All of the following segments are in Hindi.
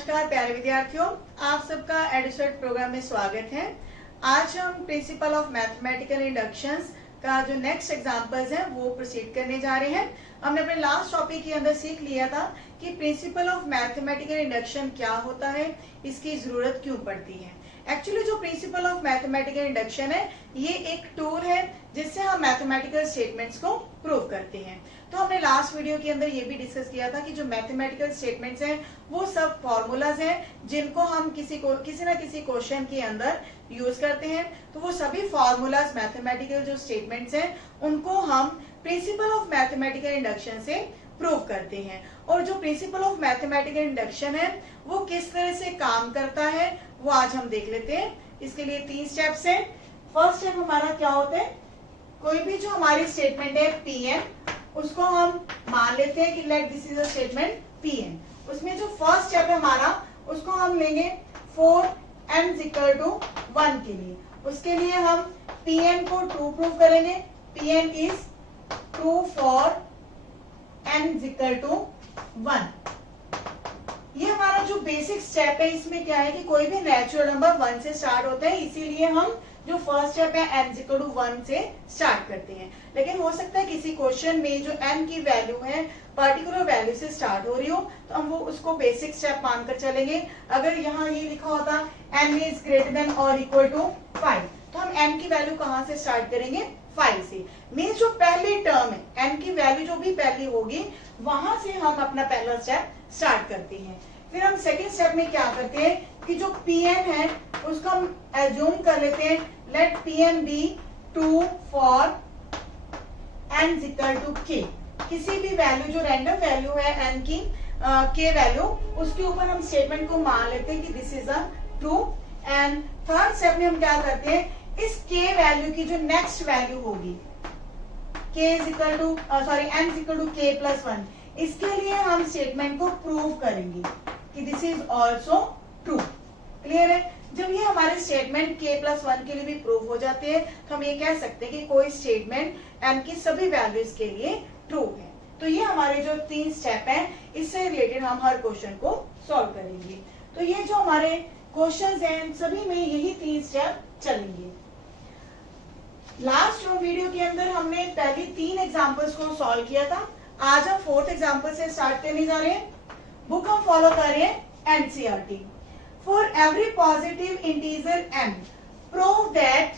नमस्कार प्यारे विद्यार्थियों, आप सबका एडुसर्ट प्रोग्राम में स्वागत है। आज हम प्रिंसिपल ऑफ मैथमेटिकल इंडक्शंस का जो नेक्स्ट एग्जांपल्स हैं वो प्रोसीड करने जा रहे हैं। हमने अपने लास्ट टॉपिक के अंदर सीख लिया था कि प्रिंसिपल ऑफ मैथमेटिकल इंडक्शन क्या होता है, इसकी जरूरत क्यों पड़ती है। एक्चुअली जो प्रिंसिपल ऑफ मैथमेटिकल इंडक्शन है ये एक टूल है जिससे हम मैथमेटिकल स्टेटमेंट्स को प्रूव करते हैं। तो हमने लास्ट वीडियो के अंदर ये भी डिस्कस किया था कि जो मैथमेटिकल स्टेटमेंट्स हैं वो सब फॉर्मूलाज हैं जिनको हम किसी ना किसी क्वेश्चन के अंदर यूज करते हैं। तो वो सभी फॉर्मूलाज मैथमेटिकल जो स्टेटमेंट्स हैं उनको हम प्रिंसिपल ऑफ मैथमेटिकल इंडक्शन से प्रूव करते हैं। और जो प्रिंसिपल ऑफ मैथमेटिकल इंडक्शन है वो किस तरह से काम करता है वो आज हम देख लेते हैं। इसके लिए 3 स्टेप्स हैं। फर्स्ट स्टेप हमारा क्या होता है, कोई भी जो हमारी स्टेटमेंट है Pn उसको हम मान लेते हैं कि let this is a statement Pn। उसमें जो फर्स्ट स्टेप है हमारा उसको हम लेंगे फॉर n इक्वल टू 1 के लिए। उसके लिए हम Pn को ट्रू प्रूव करेंगे। Pn is true for n equal to 1। ये हमारा जो बेसिक स्टेप है इसमें क्या है कि कोई भी नेचुरल नंबर 1 से स्टार्ट होता है, इसीलिए हम जो फर्स्ट स्टेप है n इक्वल टू 1 से स्टार्ट करते हैं। लेकिन हो सकता है किसी क्वेश्चन में जो n की वैल्यू है पर्टिकुलर वैल्यू से स्टार्ट हो रही हो तो हम वो उसको बेसिक स्टेप मानकर चलेंगे। अगर यहाँ ये लिखा होता n इज ग्रेटर देन और इक्वल टू 5 तो हम n की वैल्यू कहाँ से स्टार्ट करेंगे, 5 से। मीन्स जो पहली टर्म है n की वैल्यू जो भी पहली होगी वहां से हम अपना पहला स्टेप स्टार्ट करते हैं। फिर हम सेकेंड स्टेप में क्या करते हैं कि जो Pn है उसको हम एज्यूम कर लेते हैं let Pn be true for n equal to k। किसी भी वैल्यू जो रैंडम वैल्यू है n की k वैल्यू उसके ऊपर हम स्टेटमेंट को मान लेते हैं कि this is a true. And third step में हम क्या करते हैं, इस k वैल्यू की जो नेक्स्ट वैल्यू होगी k is equal to n is equal to k plus 1, इसके लिए हम स्टेटमेंट को प्रूव करेंगे कि this is also true. Clear है। जब ये हमारे स्टेटमेंट k प्लस 1 के लिए भी प्रूव हो जाते हैं तो हम ये कह सकते हैं कि कोई स्टेटमेंट n की सभी वैल्यूज के लिए ट्रू है। तो ये हमारे जो 3 स्टेप हैं इससे रिलेटेड हम हर क्वेश्चन को सॉल्व करेंगे। तो ये जो हमारे क्वेश्चंस हैं सभी में यही 3 स्टेप चलेंगे। लास्ट वीडियो के अंदर हमने पहले 3 एग्जांपल्स को सॉल्व किया था। आज हम 4th एग्जांपल से स्टार्ट करने जा रहे हैं। बुक हम फॉलो कर रहे हैं NCERT. For every positive integer n prove that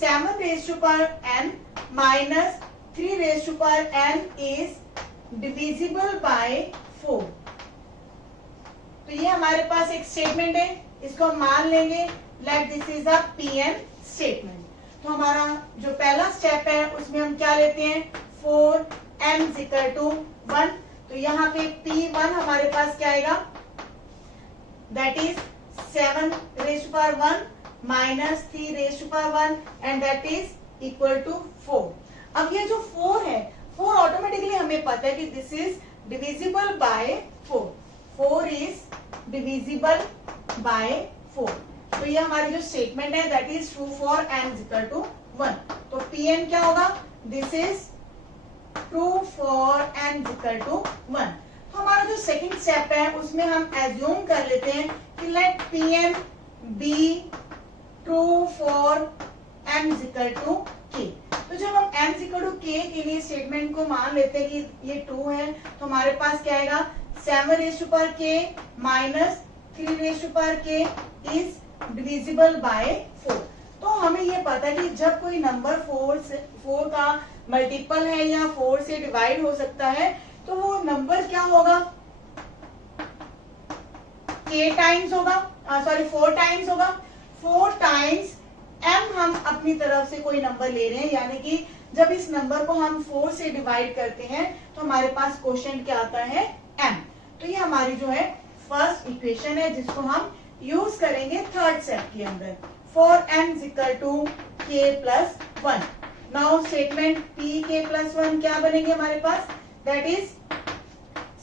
7 raise to power n minus 3 raise to power n is divisible by 4। तो ये हमारे पास एक स्टेटमेंट है, इसको हम मान लेंगे let this is a Pn statement. तो हमारा जो पहला स्टेप है उसमें हम क्या लेते हैं, 4n इक्वल टू 1। तो यहाँ पे P1 हमारे पास क्या आएगा, that is 7 raise to power 1 minus 3 raise to power 1 and that is equal to 4। अब ये जो 4 है 4 ऑटोमेटिकली हमें पता है कि this is divisible by 4। 4 is divisible by 4। तो ये हमारी जो स्टेटमेंट है that is true for n equal to 1। तो Pn क्या होगा, this is true for n equal to 1। तो हमारा जो सेकंड स्टेप है उसमें हम एज्यूम कर लेते हैं कि let Pn be true for n equal to k। तो जब हम n इक्वल टू k के लिए स्टेटमेंट को मान लेते हैं कि ये ट्रू है तो हमारे पास क्या आएगा, 7 raise to power k minus 3 raise to power k is divisible by 4। तो हमें ये पता है कि जब कोई नंबर 4 का मल्टीपल है या 4 से डिवाइड हो सकता है तो वो नंबर क्या होगा, k टाइम्स होगा, 4 टाइम्स होगा। 4 टाइम्स m हम अपनी तरफ से कोई नंबर ले रहे हैं, यानी कि जब इस नंबर को हम 4 से डिवाइड करते हैं तो हमारे पास क्वोशिएंट क्या आता है, m। तो ये हमारी जो है फर्स्ट इक्वेशन है जिसको हम यूज करेंगे थर्ड स्टेप के अंदर, for n equal to k plus 1। Now statement pk plus 1 क्या बनेंगे हमारे पास, that is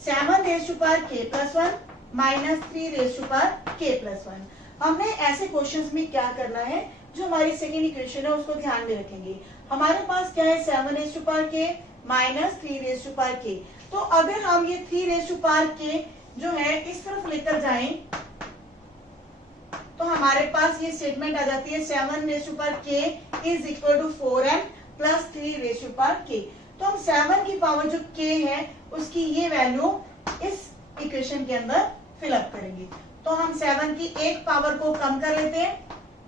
7 raise to power k plus 1 minus 3 raise to power k plus 1। हमने ऐसे क्वेश्चंस में क्या करना है, जो हमारी सेकेंड इक्वेशन है उसको ध्यान में रखेंगे। हमारे पास क्या है, 7 raise to power k minus 3 raise to power k। तो अगर हम ये 3 रेज़ टू पावर k जो है इस तरफ लेकर जाएं तो हमारे पास ये स्टेटमेंट आ जाती है 7 raise to power k is equal to 4n plus 3 raise to power k। तो हम 7 की पावर जो k है उसकी ये वैल्यू इस इक्वेशन के अंदर फिलअप करेंगे। तो हम 7 की एक पावर को कम कर लेते हैं,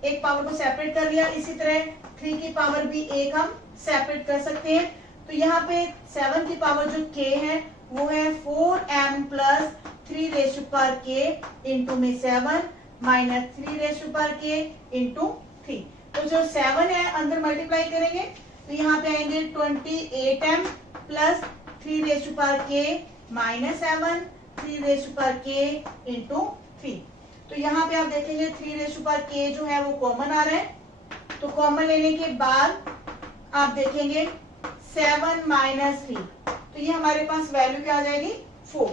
एक पावर को सेपरेट कर लिया। इसी तरह 3 की पावर भी एक हम सेपरेट कर सकते हैं। तो यहाँ पे 7 की पावर जो k है वो है 4m plus 3 raise to power k into में 7 minus 3 raise to power k into 3। तो जो 7 है अंदर मल्टीप्लाई करेंगे तो यहाँ पे आएंगे 28m plus 3 raise to power k minus 7 3 raise to power k into 3। तो यहाँ पे आप देखेंगे 3 रेज़ टू पावर k जो है वो कॉमन आ रहा है। तो कॉमन लेने के बाद आप देखेंगे 7 माइनस 3, तो ये हमारे पास वैल्यू क्या आ जाएगी 4।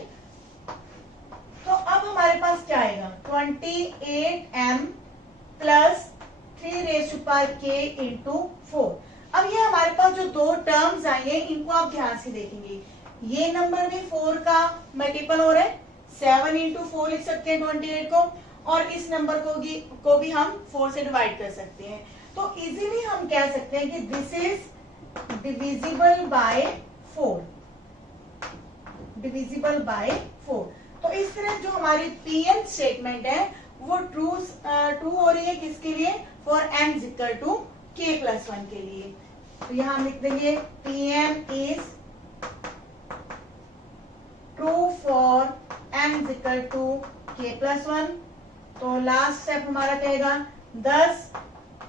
तो अब हमारे पास क्या आएगा 28m plus 3 raise to power k into 4। अब ये हमारे पास जो दो टर्म्स आई है इनको आप ध्यान से देखेंगे, ये नंबर भी 4 का मल्टीपल हो रहा है, 7 इंटू 4 लिख सकते हैं 28 को, और इस नंबर को भी हम 4 से डिवाइड कर सकते हैं। तो इजीली हम कह सकते हैं कि this is divisible by 4, divisible by 4। तो इस तरह जो हमारी पीएन स्टेटमेंट है वो ट्रू हो रही है किसके लिए, for n equal to k plus 1 के लिए। तो यहां हम लिख देंगे pn is true for n equal to k plus 1। तो लास्ट स्टेप हमारा कहेगा 10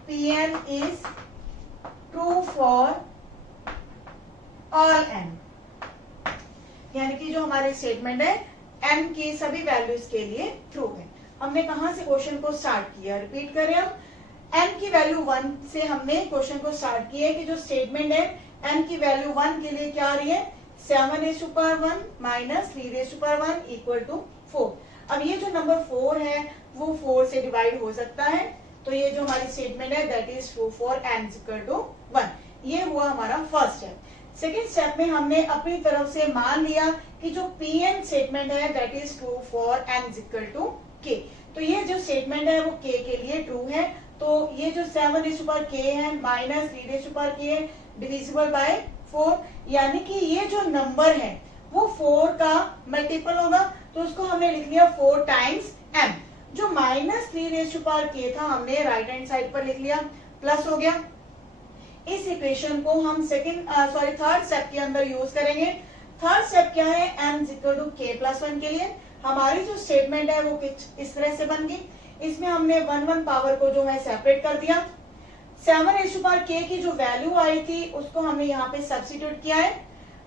pn is true for all n, यानी कि जो हमारी स्टेटमेंट है n की सभी वैल्यूज के लिए ट्रू है। हमने कहां से क्वेश्चन को स्टार्ट किया, रिपीट करें हम, n की वैल्यू 1 से हमने क्वेश्चन को स्टार्ट किया है कि जो स्टेटमेंट है n की वैल्यू 1 के लिए क्या आ रही है 7 raise to power 1 minus 3 raise to power 1 equal to 4। अब ये जो नंबर 4 है वो 4 से डिवाइड हो सकता है, तो ये जो हमारी स्टेटमेंट है that is true for n equal to 1। ये हुआ हमारा फर्स्ट स्टेप। सेकेंड स्टेप में हमने अपनी तरफ से मान लिया कि जो pn स्टेटमेंट है that is true for n equal to k। तो ये जो स्टेटमेंट है वो k के लिए ट्रू है। तो ये जो 7 रेज़ टू पावर k है minus 3 raise to power k है डिविजिबल बाय 4, यानी कि ये जो नंबर है वो 4 का मल्टीपल होगा। तो उसको हमने लिख लिया 4 टाइम्स m। जो minus 3 raise to power k था हमने राइट हैंड साइड पर लिख लिया, प्लस हो गया। इस इक्वेशन को हम थर्ड स्टेप के अंदर यूज करेंगे। थर्ड स्टेप क्या है, m equal to k plus 1 के लिए हमारी जो स्टेटमेंट है वो इस तरह से बन गई। इसमें हमने 1 पावर को जो है सेपरेट कर दिया। 7 रेज़ टू पावर k की जो वैल्यू आई थी उसको हमने यहाँ पे सब्स्टिट्यूट किया है।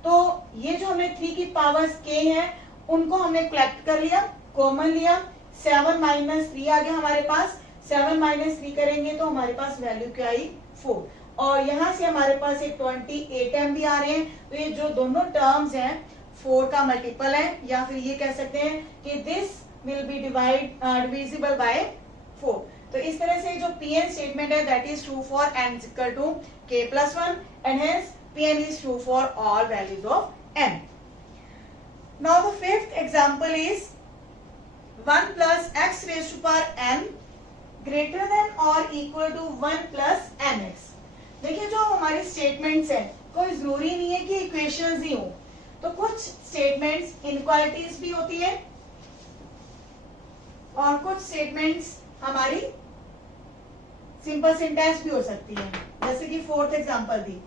तो ये जो हमने 3 की पावर्स k है उनको हमने कलेक्ट कर लिया, कॉमन लिया, 7 माइनस 3 आ गया हमारे पास। 7 माइनस 3 करेंगे तो हमारे पास वैल्यू क्या आई 4, और यहाँ से हमारे पास एक 28m भी आ रहे हैं। तो ये जो दोनों टर्म्स हैं 4 का मल्टीपल है, या फिर ये कह सकते हैं कि this will be divisible by 4। तो इस तरह से जो pn स्टेटमेंट है that is true for n equal to k plus 1 and hence pn is true for all values of n। Now the fifth example is 1 plus x raise to power n greater than और इक्वल टू 1 प्लस nx। देखिए जो हमारी स्टेटमेंट्स है कोई जरूरी नहीं है कि इक्वेशंस ही हो, तो कुछ स्टेटमेंट्स इनक्वालिटीज भी होती है और कुछ स्टेटमेंट्स हमारी सिंपल सिंटैक्स भी हो सकती है, जैसे कि फोर्थ एग्जांपल दी।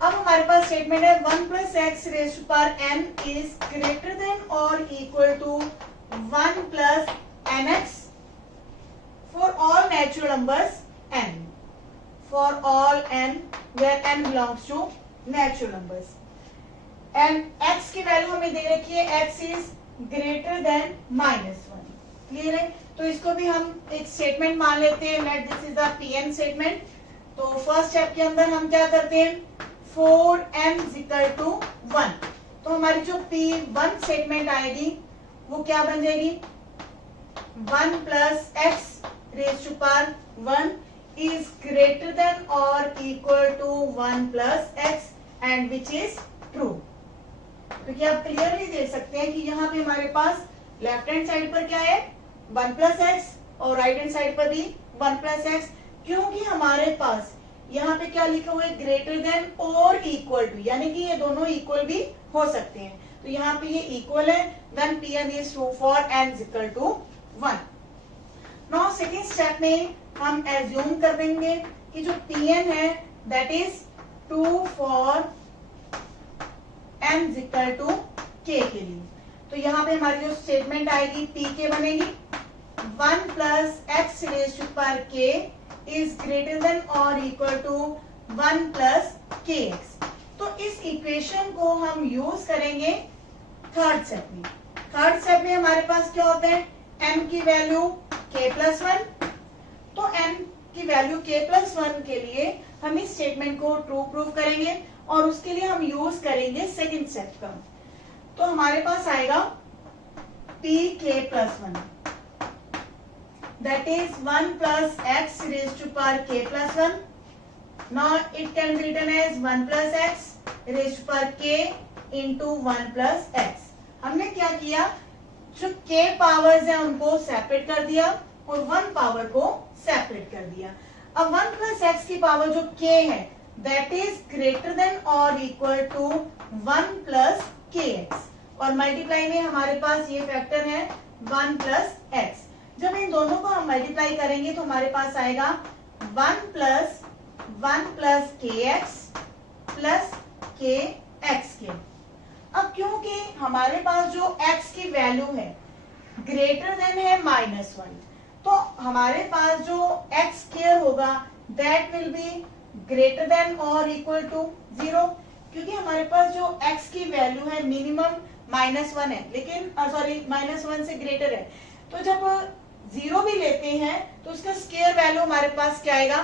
अब हमारे पास स्टेटमेंट है 1 plus x raise to power n is greater than और equal to 1 plus nx for all natural numbers n, for all n where n belongs to natural numbers, and x की वैल्यू हमें दे रखी है x is greater than -1। Clear है? तो इसको भी हम एक स्टेटमेंट मान लेते हैं, let this is the pn statement. तो फर्स्ट स्टेप के अंदर हम क्या करते हैं 4n इक्वल टू 1। तो हमारी जो p1 स्टेटमेंट आएगी वो क्या बन जाएगी 1 plus x raise to power 1 is greater than or equal to 1 plus x and which is true। तो क्या आप क्लियरली देख सकते हैं कि यहाँ पे हमारे पास लेफ्ट हैंड साइड पर क्या है 1 प्लस एक्स और राइट हैंड साइड पर भी 1 प्लस एक्स, क्योंकि हमारे पास यहाँ पे क्या लिखा हुआ है ग्रेटर देन और इक्वल टू, यानी कि ये दोनों इक्वल भी हो सकते हैं, तो यहाँ पे ये इक्वल है, then Pn is true for n is equal to 1। Now second step में हम एज्यूम कर देंगे कि जो Pn है that is true for n is equal to k के लिए। तो यहाँ पे हमारी जो स्टेटमेंट आएगी Pk बनेगी 1 plus x raise to power k is greater than और इक्वल टू 1 प्लस kx। तो इस इक्वेशन को हम यूज करेंगे थर्ड स्टेप में। थर्ड स्टेप में हमारे पास क्या होता है n की वैल्यू k प्लस 1, तो n की वैल्यू k प्लस 1 के लिए हम इस स्टेटमेंट को ट्रू प्रूव करेंगे और उसके लिए हम यूज करेंगे सेकंड स्टेप का। तो हमारे पास आएगा pk plus 1 that is 1 plus x raised to power k plus 1. Now it can be written as 1 plus x raised to power k into 1 plus x. हमने क्या किया, जो k पावर्स हैं उनको सेपरेट कर दिया और 1 पावर को सेपरेट कर दिया। अब 1 plus x की पावर जो k है that is greater than or equal to 1 plus kx, और मल्टीप्लाई में हमारे पास ये फैक्टर है 1 plus x। जब इन दोनों को हम मल्टीप्लाई करेंगे तो हमारे पास आएगा 1 प्लस kx प्लस kx के। अब क्योंकि हमारे पास जो x की वैल्यू है ग्रेटर देन है -1, तो हमारे पास जो x स्क्वायर होगा that will be greater than और इक्वल टू 0, क्योंकि हमारे पास जो x की वैल्यू है मिनिमम -1 है, लेकिन सॉरी -1 से ग्रेटर है, तो जब 0 भी लेते हैं तो उसका स्क्वायर वैल्यू हमारे पास क्या आएगा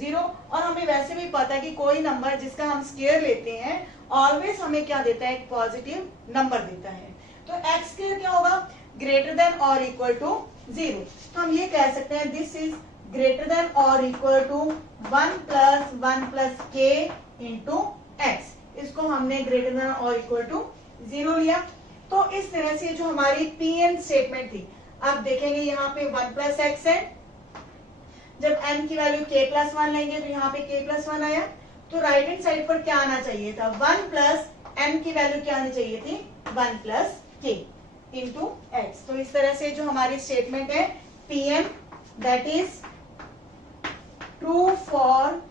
0, और हमें वैसे भी पता है कि कोई नंबर जिसका हम स्क्वायर लेते हैं ऑलवेज हमें क्या देता है, एक पॉजिटिव नंबर देता है। तो x स्क्वायर क्या होगा ग्रेटर देन और इक्वल टू 0, तो हम ये कह सकते हैं दिस इज ग्रेटर देन और equal to 1 plus k into x. इसको हमने ग्रेटर देन और इक्वल टू 0 लिया। तो इस तरह से जो हमारी Pn स्टेटमेंट थी, आप देखेंगे यहाँ पे 1 प्लस एक्स है, जब n की वैल्यू k प्लस 1 लेंगे तो यहाँ पे k प्लस 1 आया, तो राइट हैंड साइड पर क्या आना चाहिए था 1 प्लस n की वैल्यू क्या आनी चाहिए थी 1 प्लस k इंटू एक्स। तो इस तरह से जो हमारी स्टेटमेंट है Pn that is true for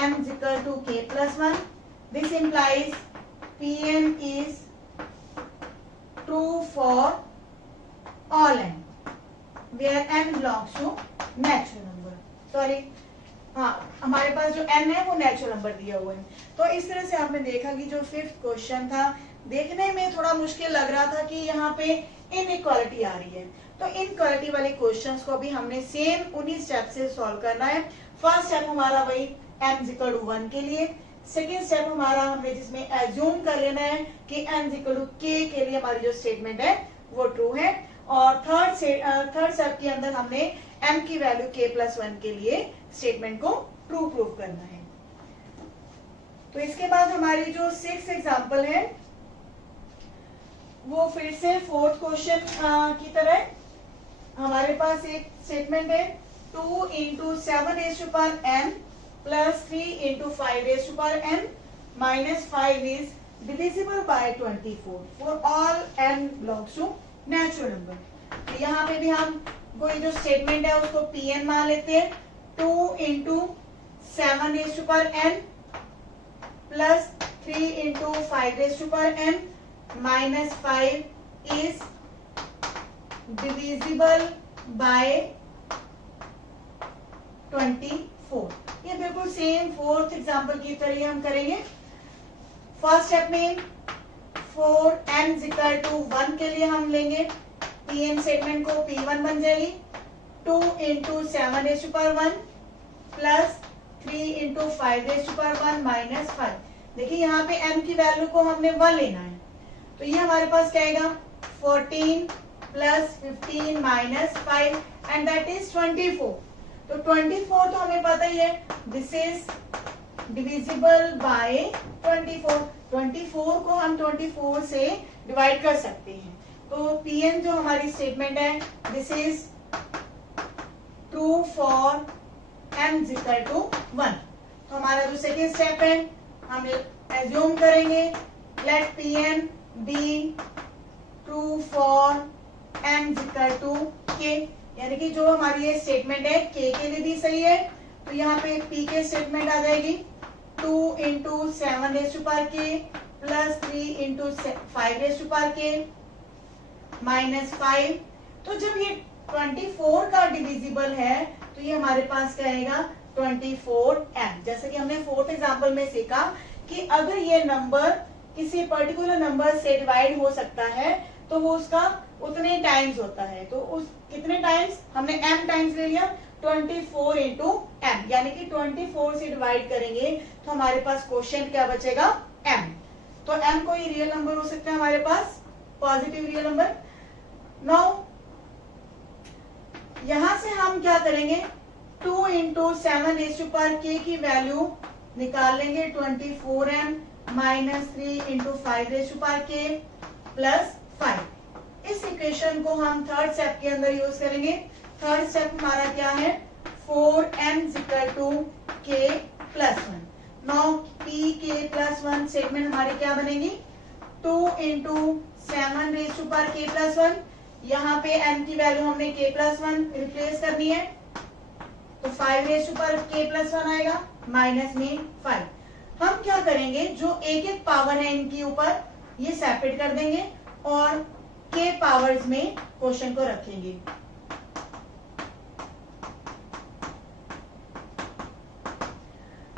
n is equal to k plus 1, this implies Pn is true for all n where n belongs to natural number. Sorry, हाँ हमारे पास जो n है वो नेचुरल नंबर दिया हुआ है। तो इस तरह से आपने देखा कि जो फिफ्थ क्वेश्चन था देखने में थोड़ा मुश्किल लग रहा था कि यहाँ पे इनइक्वालिटी आ रही है, तो इनइक्वालिटी वाले क्वेश्चंस को भी हमने सेम उन्हीं स्टेप से सॉल्व करना है। फर्स्ट स्टेप हमारा वही n इक्वल टू 1 के लिए, सेकेंड स्टेप हमारा हमने जिसमें एज्यूम कर लेना है कि n इक्वल टू k के लिए हमारी जो स्टेटमेंट है वो ट्रू है, और थर्ड स्टेप के अंदर हमने m की वैल्यू k प्लस 1 के लिए स्टेटमेंट को ट्रू प्रूव करना है। तो इसके बाद हमारी जो 6th एग्जांपल है वो फिर से फोर्थ क्वेश्चन की तरह हमारे पास एक स्टेटमेंट है 2 into 7 raised to power n plus 3 into 5 raised to power n minus 5 is divisible by 24 for all n belongs to natural number। तो यहाँ पे भी हम कोई जो स्टेटमेंट है उसको Pn मान लेते हैं। 2 into 7 raised to power n plus 3 into 5 raised to power n minus 5 is divisible by 24। ये बिल्कुल सेम फोर्थ एग्जांपल की तरह हम करेंगे। फर्स्ट स्टेप में 4n इक्वल टू 1 के लिए हम लेंगे Pn स्टेटमेंट को, P1 बन जाएगी 2 into 7 raised to power 1 plus 3 into 5 raised to power 1 minus 5। देखिए यहाँ पे n की वैल्यू को हमने 1 लेना है, तो ये हमारे पास क्या आएगा 14 plus 15 minus 5 and that is 24। तो 24 तो हमें पता ही है दिस इज डिविजिबल बाय 24। 24 को हम 24 से डिवाइड कर सकते हैं। तो Pn जो हमारी स्टेटमेंट है, this is true for m is equal to 1। तो हमारा जो सेकेंड स्टेप है, हम एज्यूम करेंगे let Pn be true for m is equal to k, यानी कि जो हमारी ये स्टेटमेंट है k के लिए भी सही है। तो यहाँ पे p के स्टेटमेंट आ जाएगी 2 into 7 raise to power k plus 3 into 5 raise to power k minus 5। तो जब ये 24 का डिविजिबल है तो ये हमारे पास क्या आएगा 24m। जैसे कि हमने फोर्थ एग्जांपल में सीखा कि अगर ये नंबर किसी पर्टिकुलर नंबर से डिवाइड हो सकता है तो वो उसका उतने टाइम्स होता है। तो उस कितने टाइम्स, हमने m टाइम्स ले लिया, 24 इंटू m, यानी कि 24 से डिवाइड करेंगे तो हमारे पास क्वोशिएंट क्या बचेगा m। तो m कोई रियल नंबर हो सकता है हमारे पास, पॉजिटिव रियल नंबर। नाउ यहां से हम क्या करेंगे 2 into 7 raise to power k की वैल्यू निकाल लेंगे 24m minus 3 into 5 raise to power k plus 5। इस इक्वेशन को हम थर्ड स्टेप के अंदर यूज करेंगे। थर्ड स्टेप हमारा क्या है 4m equal to k plus 1। Now p k plus 1 statement हमारी क्या बनेगी 2 into 7 raise to power k plus 1। यहाँ पे m की वैल्यू हमने k प्लस 1 रिप्लेस करनी है, तो 5 raise to power k plus 1 आएगा माइनस में 5। हम क्या करेंगे जो एक एक पावर है इनके ऊपर ये सेपरेट कर देंगे और k पावर्स में क्वेश्चन को रखेंगे।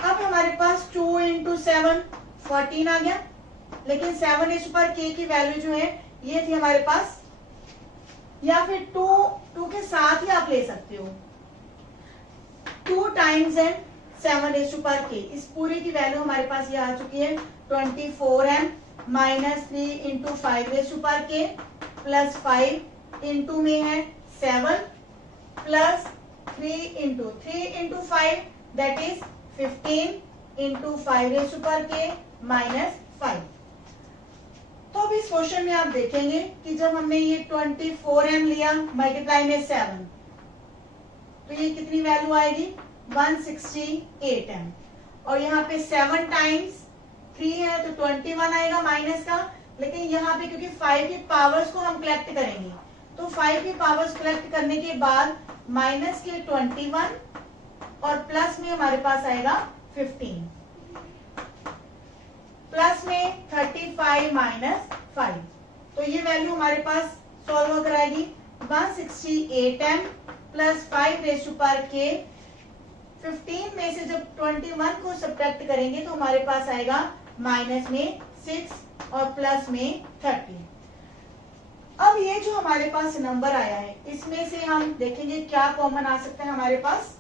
अब हमारे पास 2 इंटू 7 14 आ गया, लेकिन 7 रेज टू पावर k की वैल्यू जो है ये थी हमारे पास, या फिर 2 के साथ ही आप ले सकते हो 2 टाइम्स है 7 रेज टू पावर k। इस पूरे की वैल्यू हमारे पास ये आ चुकी है 24m minus 3 into 5 raise to power k plus 5 into में है 7 plus 3 into 5 that is 15 into 5 raise to power k minus 5। तो अब इस क्वेश्चन में आप देखेंगे कि जब हमने ये 24m लिया मल्टीप्लाई में 7 तो ये कितनी वैल्यू आएगी 168m, और यहाँ पे 7 टाइम्स 3 है तो 21 आएगा माइनस का। लेकिन यहाँ पे क्योंकि 5 की पावर्स को हम कलेक्ट करेंगे तो 5 की पावर्स कलेक्ट करने के बाद माइनस के 21 और प्लस में हमारे पास आएगा 15, प्लस में 35 माइनस 5। तो ये वैल्यू हमारे पास सॉल्व होकर आएगी 168m plus 5 raise to power k। 15 में से जब 21 को सब्ट्रैक्ट करेंगे तो हमारे पास आएगा माइनस में 6 और प्लस में 30। अब ये जो हमारे पास नंबर आया है इसमें से हम देखेंगे क्या कॉमन आ सकता है हमारे पास।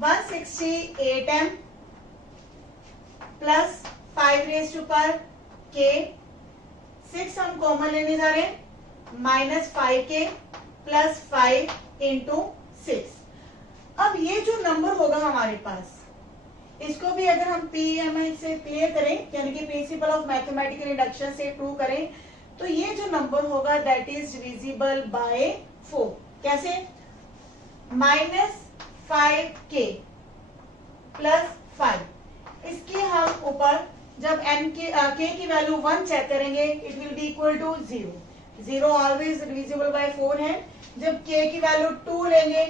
One 168m plus 5 raise to power k, 6 हम कॉमन लेने जा रहे हैं माइनस 5k प्लस 5 इंटू 6। अब ये जो नंबर होगा हमारे पास इसको भी अगर हम PMI से क्लियर करें यानी कि प्रिंसिपल ऑफ मैथमेटिकल इंडक्शन से प्रूव करें तो ये जो नंबर होगा दैट इज डिविजिबल बाय 4। कैसे माइनस 5k प्लस 5, इसके हम ऊपर जब m के k की वैल्यू 1 चेक करेंगे it will be equal to 0। 0 always divisible by 4 है। जब k की वैल्यू 2 लेंगे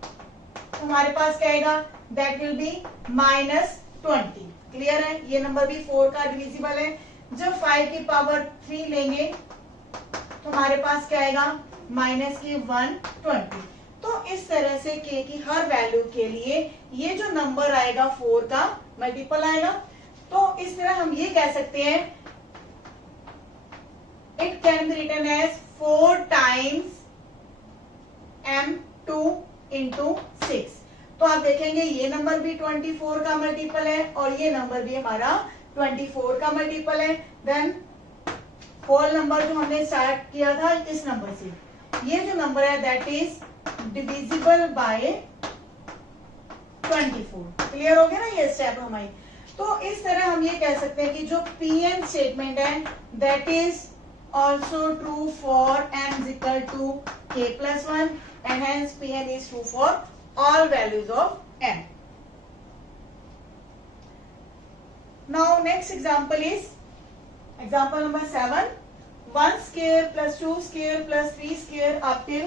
तो हमारे पास क्या आएगा that will be minus 20। Clear है, ये नंबर भी 4 का डिविजिबल है। जब 5 की पावर 3 लेंगे तो हमारे पास क्या आएगा माइनस की 120। तो इस तरह से k की हर वैल्यू के लिए ये जो नंबर आएगा 4 का मल्टीपल आएगा। तो इस तरह हम ये कह सकते हैं it can be written as 4 times m2 into 6। तो आप देखेंगे ये नंबर भी 24 का मल्टीपल है और ये नंबर भी हमारा 24 का मल्टीपल है। देन होल नंबर जो हमने स्टार्ट किया था इस नंबर से, ये जो नंबर है that is divisible bye 24। Clear हो गया ना ये स्टेप हमारी। तो इस तरह हम ये कह सकते हैं कि जो Pn स्टेटमेंट है that is also true for n is equal to k plus 1 and hence Pn is true for all values of n. Now next example is example number 7, 1 square plus 2 square plus 3 square up till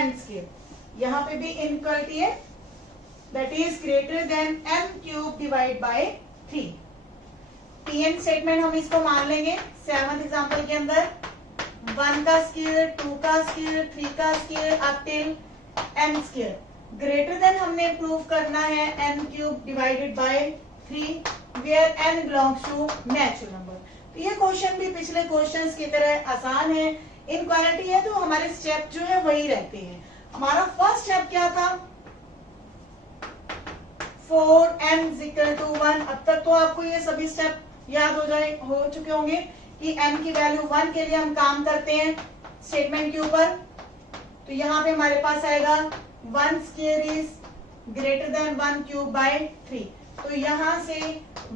n square. यहाँ पे भी inequality है that is greater than n cube divided by 3. Pn statement हम इसको मान लेंगे 7th एग्जांपल के अंदर 1 का स्क्वायर 2 का स्क्वायर 3 का square up till n square greater than हमने प्रूव करना है n cube divided by 3 where n belongs to natural number. तो ये क्वेश्चन भी पिछले क्वेश्चंस की तरह आसान है, इनक्वालिटी है तो हमारे स्टेप जो है वही रहते हैं। हमारा फर्स्ट स्टेप क्या था 4n = 1। अब तक तो आपको ये सभी स्टेप याद हो चुके होंगे कि n की वैल्यू 1 के लिए हम काम करते हैं स्टेटमेंट के ऊपर। तो यहाँ पे हमारे पास आएगा 1 square is greater then 1 cube by 3। तो यहाँ से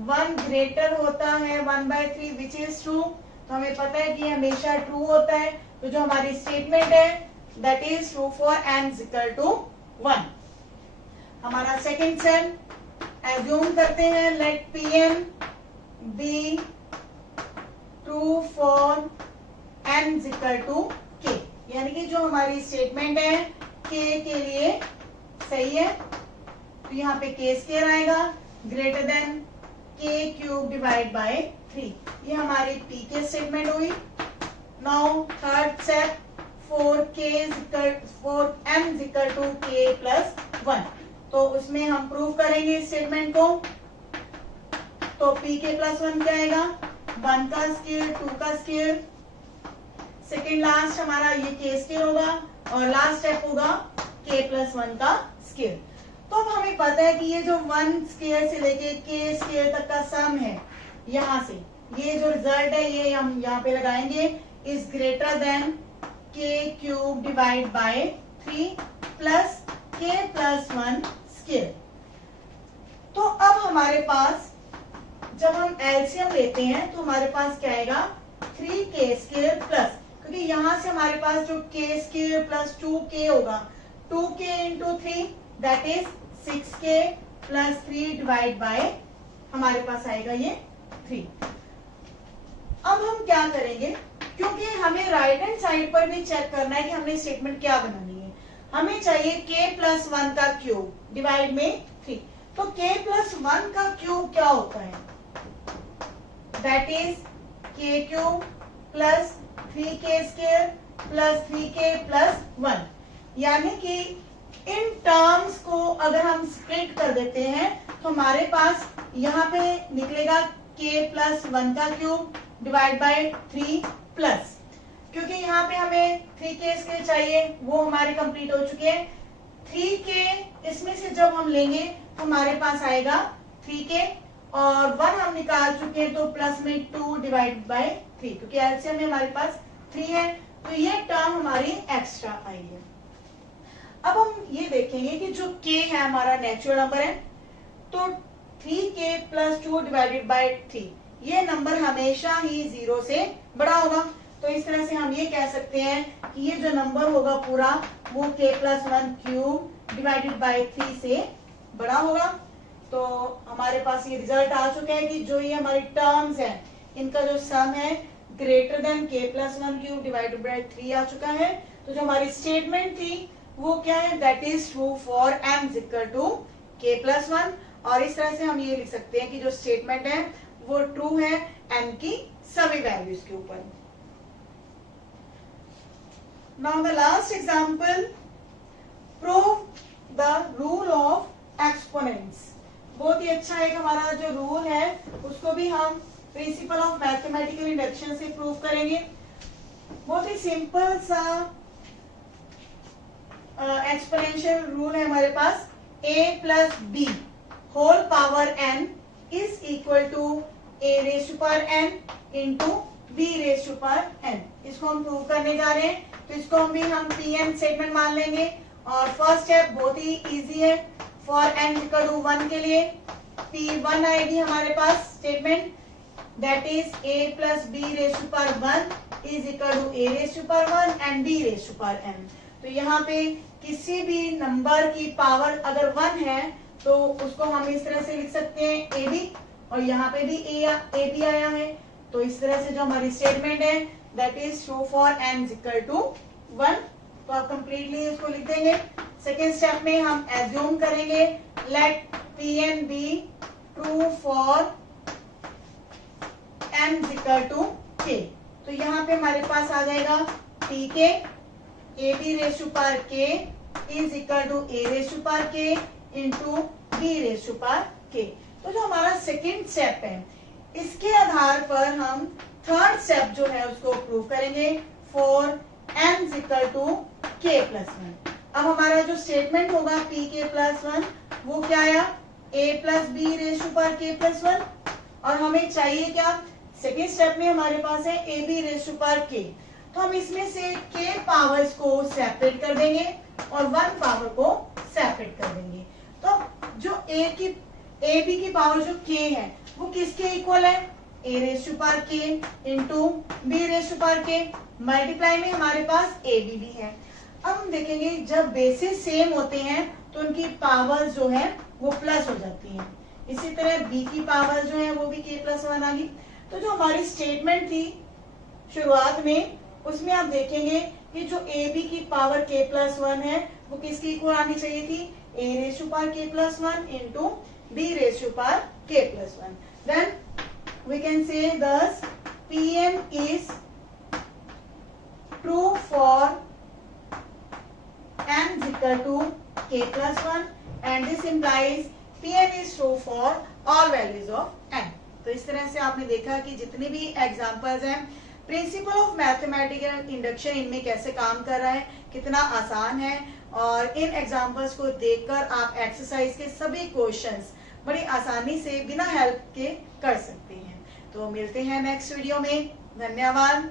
1 ग्रेटर होता है 1/3 विच इज ट्रू। तो हमें पता है कि हमेशा ट्रू होता है। तो जो हमारी स्टेटमेंट है that is true for n = 1। हमारा सेकेंड स्टेप एज्यूम करते हैं let Pn be true for n = k, यानी कि जो हमारी स्टेटमेंट है k के लिए सही है। तो यहाँ पे k स्क्वायर आएगा greater than k cube divide by 3। ये हमारी p के स्टेटमेंट हुई। Now third step for n = k + 1। तो उसमें हम प्रूव करेंगे स्टेटमेंट को। तो pk + 1 क्या आएगा 1 का स्क्वायर 2 का स्क्वायर सेकेंड लास्ट हमारा ये k स्क्वायर होगा और लास्ट स्टेप होगा k + 1 का स्क्वायर। तो अब हमें पता है कि ये जो 1 स्क्वायर से लेके k स्क्वायर तक का सम है, यहाँ से ये जो रिजल्ट है ये हम यहाँ पे लगाएंगे is greater then k cube divide by 3 plus k + 1 square. तो अब हमारे पास जब हम एलसीएम लेते हैं तो हमारे पास क्या आएगा 3k स्क्वायर प्लस, क्योंकि यहाँ से हमारे पास जो k स्क्वायर प्लस 2k होगा 2k × 3 that is 6k + 3 divide by हमारे पास आएगा ये 3। अब हम क्या करेंगे, क्योंकि हमें राइट हैंड साइड पर भी चेक करना है कि हमने स्टेटमेंट क्या बनानी है। हमें चाहिए k + 1 का क्यूब डिवाइड में 3। तो k + 1 का क्यूब क्या होता है that is k cube plus 3k square plus 3k + 1। यानी कि इन टर्म्स को अगर हम स्प्लिट कर देते हैं तो हमारे पास यहाँ पे निकलेगा k + 1 का क्यूब डिवाइड बाय 3 प्लस, क्योंकि यहाँ पे हमें 3k स्क्वायर चाहिए वो हमारे कंप्लीट हो चुके हैं। 3k इसमें से जब हम लेंगे तो हमारे पास आएगा 3k और 1 हम निकाल चुके हैं तो प्लस में 2 डिवाइड बाय 3, क्योंकि एलसीएम में हमारे पास 3 है तो ये टर्म हमारी एक्स्ट्रा आई है। अब हम ये देखेंगे कि जो k है हमारा नेचुरल नंबर है तो 3k + 2 डिवाइडेड बाय 3 ये नंबर हमेशा ही 0 से बड़ा होगा। तो इस तरह से हम ये कह सकते हैं कि ये जो नंबर होगा पूरा वो k + 1 क्यूब डिवाइडेड बाय 3 से बड़ा होगा। तो हमारे पास ये रिजल्ट आ चुका है कि जो ये हमारी टर्म्स हैं इनका जो सम है greater than k + 1 cube divided by 3 आ चुका है। तो जो हमारी स्टेटमेंट थी वो क्या है that is true for n = k + 1। और इस तरह से हम ये लिख सकते हैं कि जो स्टेटमेंट है वो ट्रू है n की सभी वैल्यूज के ऊपर। Now the last example prove the rule of exponents. बहुत ही अच्छा एक हमारा जो रूल है उसको भी हम प्रिंसिपल ऑफ मैथमेटिकल इंडक्शन से प्रूव करेंगे। बहुत ही सिंपल सा एक्सपोनेंशियल रूल है हमारे पास a + b whole power n is equal to a raised to power n into b raise to power n। इसको हम प्रूव करने जा रहे हैं, तो इसको हम भी हम Pn स्टेटमेंट मान लेंगे। और फर्स्ट स्टेप बहुत ही इजी है, फॉर n इक्वल टू 1 के लिए P1 आएगी हमारे पास statement, that is a plus b raise to power 1 is equal to a raise to power 1 and b raise to power n। तो यहाँ पे किसी भी नंबर की पावर अगर 1 है तो उसको हम इस तरह से लिख सकते हैं ab, और यहाँ पे भी ab आया है, तो इस तरह से जो हमारी स्टेटमेंट है that is true for n equal to 1। तो आप कंप्लीटली इसको लिख देंगे। सेकेंड स्टेप में हम एज्यूम करेंगे let Pn be true for n equal to k। तो यहाँ पे हमारे पास आ जाएगा Pk ab raise to power k is equal to a raise to power k into b raise to power k। तो जो हमारा सेकेंड स्टेप है इसके आधार पर हम थर्ड स्टेप जो है उसको प्रूव करेंगे for n equal to k plus 1। अब हमारा जो स्टेटमेंट होगा pk प्लस 1 वो क्या आया, a plus b raise to power k plus 1, और हमें चाहिए क्या, सेकेंड स्टेप में हमारे पास है ab raise to power k। तो हम इसमें से k पावर्स को सेपरेट कर देंगे और 1 पावर को सेपरेट कर देंगे। तो जो ab की पावर जो k है वो किसके इक्वल है, a raise to power k into b raise to power k, multiply में हमारे पास ab भी है। अब हम देखेंगे जब बेसिस सेम होते हैं तो उनकी पावर जो है वो प्लस हो जाती है। इसी तरह b की पावर जो है वो भी k प्लस 1 आ गई। तो जो हमारी स्टेटमेंट थी शुरुआत में उसमें आप देखेंगे कि जो ab की पावर k प्लस 1 है वो किसकी इक्वल आनी चाहिए थी, a raise to power k plus 1 into b raise to power k plus 1। Then we can say thus Pn is true for n equal to k plus 1 and this implies Pn is true for all values of n। तो इस तरह से आपने देखा कि जितने भी एग्जांपल्स हैं प्रिंसिपल ऑफ मैथमेटिकल इंडक्शन इनमें कैसे काम कर रहा है, कितना आसान है, और इन एग्जांपल्स को देखकर आप एक्सरसाइज के सभी क्वेश्चंस बड़ी आसानी से बिना हेल्प के कर सकते हैं। तो मिलते हैं नेक्स्ट वीडियो में, धन्यवाद।